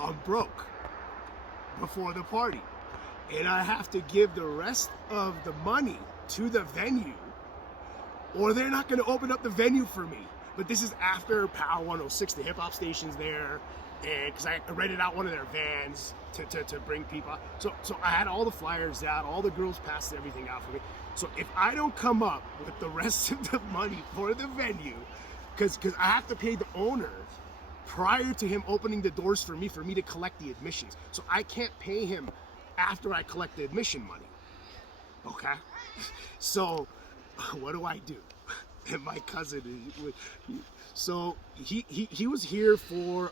I'm broke before the party. And I have to give the rest of the money to the venue, or they're not going to open up the venue for me. But this is after Power 106, the hip hop station's there, and because I rented out one of their vans to bring people out. So I had all the flyers out, all the girls passed everything out for me. So if I don't come up with the rest of the money for the venue, because I have to pay the owner prior to him opening the doors for me to collect the admissions. So I can't pay him after I collect the admission money. Okay? So what do I do? And my cousin, so he was here for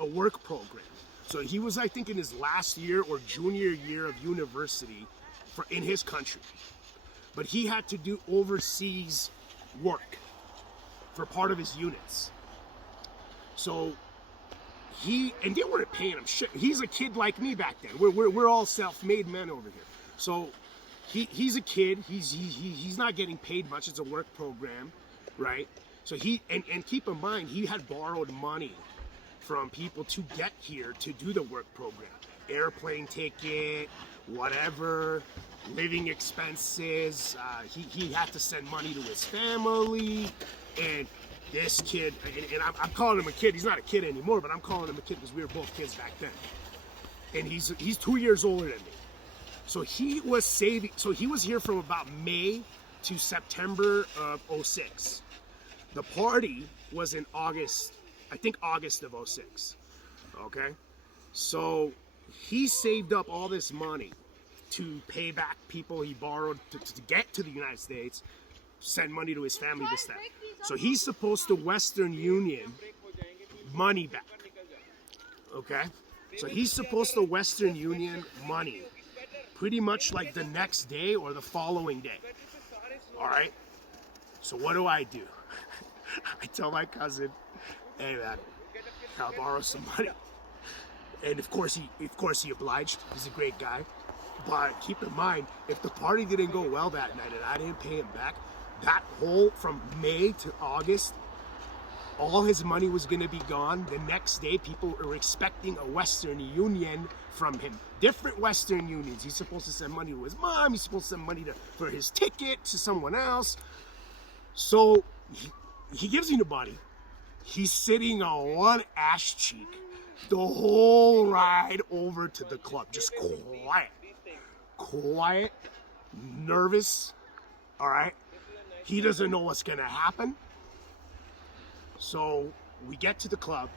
a work program. So he was, I think, in his last year or junior year of university in his country. But he had to do overseas work for part of his units. So and they weren't paying him shit. He's a kid like me back then. We're all self-made men over here. So he's a kid. He's not getting paid much. It's a work program, right? So and keep in mind, he had borrowed money from people to get here to do the work program. Airplane ticket, whatever, living expenses. He had to send money to his family, and this kid, and I'm calling him a kid. He's not a kid anymore, but I'm calling him a kid because we were both kids back then. And he's 2 years older than me. So he was saving. So he was here from about May to September of 06. The party was in August, I think August of 06. Okay? So he saved up all this money to pay back people he borrowed to get to the United States, send money to his family, this, that. So he's supposed to Western Union money back. Okay? So he's supposed to Western Union money pretty much like the next day or the following day. All right? So what do? I tell my cousin, hey man, I'll borrow some money. And of course he obliged. He's a great guy. But keep in mind, if the party didn't go well that night and I didn't pay him back, that whole from May to August, all his money was going to be gone. The next day, people were expecting a Western Union from him. Different Western Unions. He's supposed to send money to his mom. He's supposed to send money for his ticket to someone else. So he gives me the money. He's sitting on one ass cheek the whole ride over to the club. Just quiet, nervous, all right? He doesn't know what's gonna happen. So we get to the club.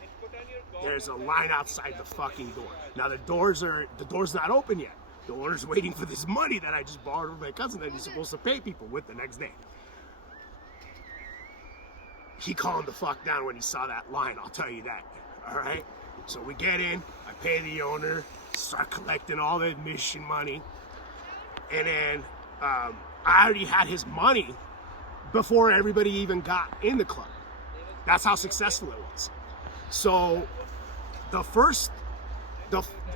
There's a line outside the fucking door. Now the door's not open yet. The owner's waiting for this money that I just borrowed from my cousin that he's supposed to pay people with the next day. He calmed the fuck down when he saw that line, I'll tell you that. All right? So we get in, I pay the owner, start collecting all the admission money, and then I already had his money before everybody even got in the club. That's how successful it was. So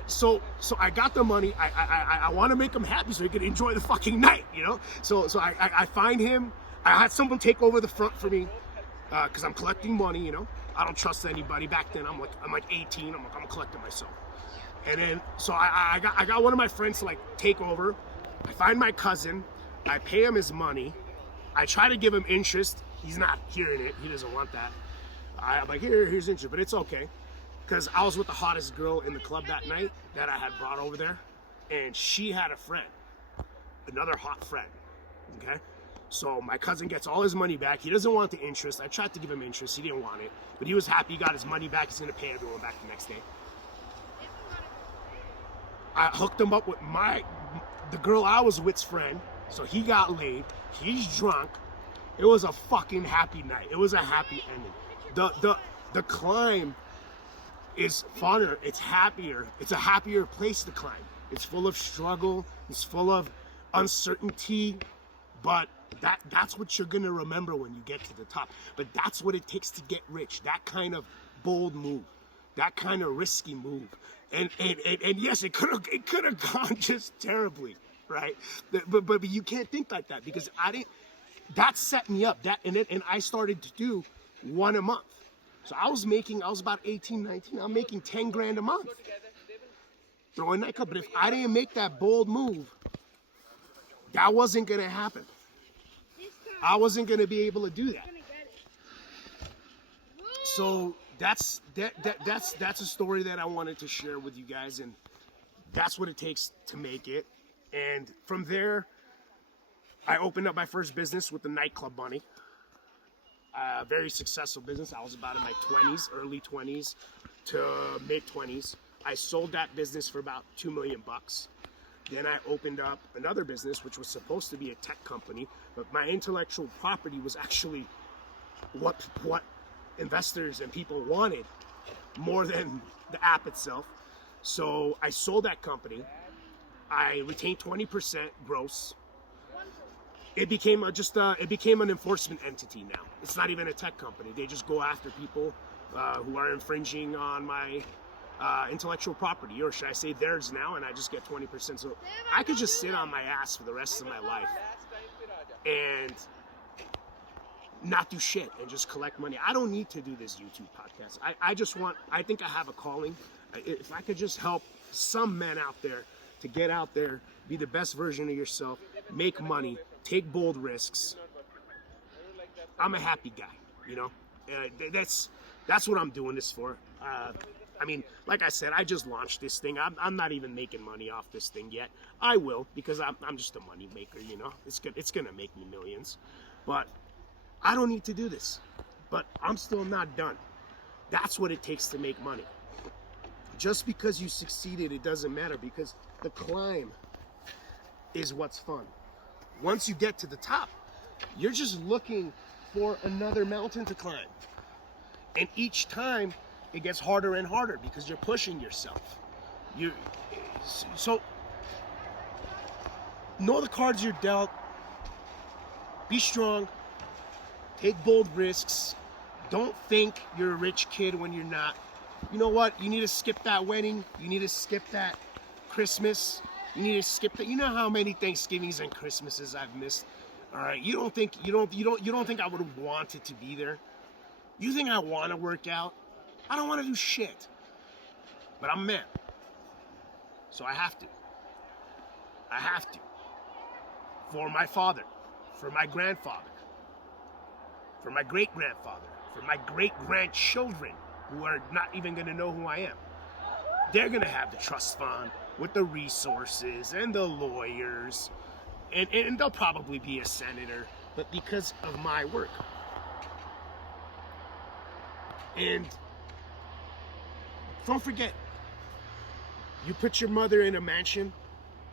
so I got the money. I want to make him happy so he could enjoy the fucking night, you know? So I find him. I had someone take over the front for me because I'm collecting money, you know? I don't trust anybody. Back then, I'm like 18. I'm collecting myself. And then, so I got one of my friends to like take over. I find my cousin. I pay him his money. I try to give him interest. He's not hearing it. He doesn't want that. I'm like, here's interest, but it's okay. Because I was with the hottest girl in the club that night that I had brought over there. And she had a friend. Another hot friend. Okay? So my cousin gets all his money back. He doesn't want the interest. I tried to give him interest. He didn't want it. But he was happy. He got his money back. He's going to pay everyone back the next day. I hooked him up with the girl I was with's friend. So he got laid. He's drunk. It was a fucking happy night. It was a happy ending. The climb is funner. It's happier. It's a happier place to climb. It's full of struggle. It's full of uncertainty. But that's what you're gonna remember when you get to the top. But that's what it takes to get rich. That kind of bold move, that kind of risky move. And yes, it could have gone just terribly, right? But you can't think like that because I didn't. That set me up. And I started to do one a month. So I was about 18, 19. I'm making 10 grand a month throwing nightclub. But if I didn't make that bold move, that wasn't gonna happen. I wasn't gonna be able to do that. So that's a story that I wanted to share with you guys, and that's what it takes to make it. And from there, I opened up my first business with the Nightclub Bunny. Very successful business. I was about in my 20s, early 20s to mid 20s. I sold that business for about $2 million. Then I opened up another business, which was supposed to be a tech company, but my intellectual property was actually what investors and people wanted more than the app itself. So I sold that company. I retained 20% gross. It became an enforcement entity now. It's not even a tech company. They just go after people who are infringing on my intellectual property, or should I say theirs now, and I just get 20%. So I could just sit on my ass for the rest of my life and not do shit and just collect money. I don't need to do this YouTube podcast. I think I have a calling. If I could just help some men out there to get out there, be the best version of yourself, make money, take bold risks, I'm a happy guy, you know? That's what I'm doing this for. I mean, like I said, I just launched this thing. I'm not even making money off this thing yet. I will, because I'm just a money maker, you know? It's gonna make me millions. But I don't need to do this. But I'm still not done. That's what it takes to make money. Just because you succeeded, it doesn't matter, because the climb is what's fun. Once you get to the top, you're just looking for another mountain to climb. And each time it gets harder and harder because you're pushing yourself. So know the cards you're dealt. Be strong. Take bold risks. Don't think you're a rich kid when you're not. You know what? You need to skip that wedding. You need to skip that Christmas. You need to skip that. You know how many Thanksgivings and Christmases I've missed. All right. You don't think I would have wanted to be there? You think I want to work out? I don't want to do shit. But I'm a man. So I have to. I have to. For my father, for my grandfather, for my great-grandfather, for my great-grandchildren who are not even going to know who I am. They're going to have the trust fund with the resources and the lawyers, and they'll probably be a senator, but because of my work. And don't forget, you put your mother in a mansion,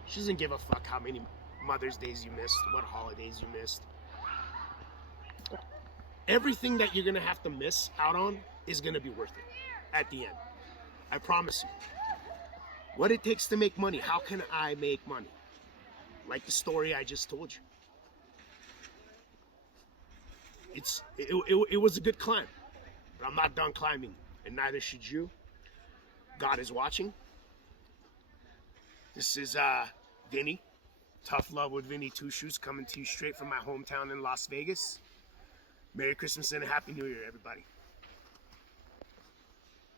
she doesn't give a fuck how many Mother's Days you missed, what holidays you missed. Everything that you're going to have to miss out on is going to be worth it at the end. I promise you. What it takes to make money. How can I make money? Like the story I just told you. It was a good climb. But I'm not done climbing. And neither should you. God is watching. This is Vinny. Tough Love with Vinny Two Shoes, coming to you straight from my hometown in Las Vegas. Merry Christmas and a Happy New Year, everybody.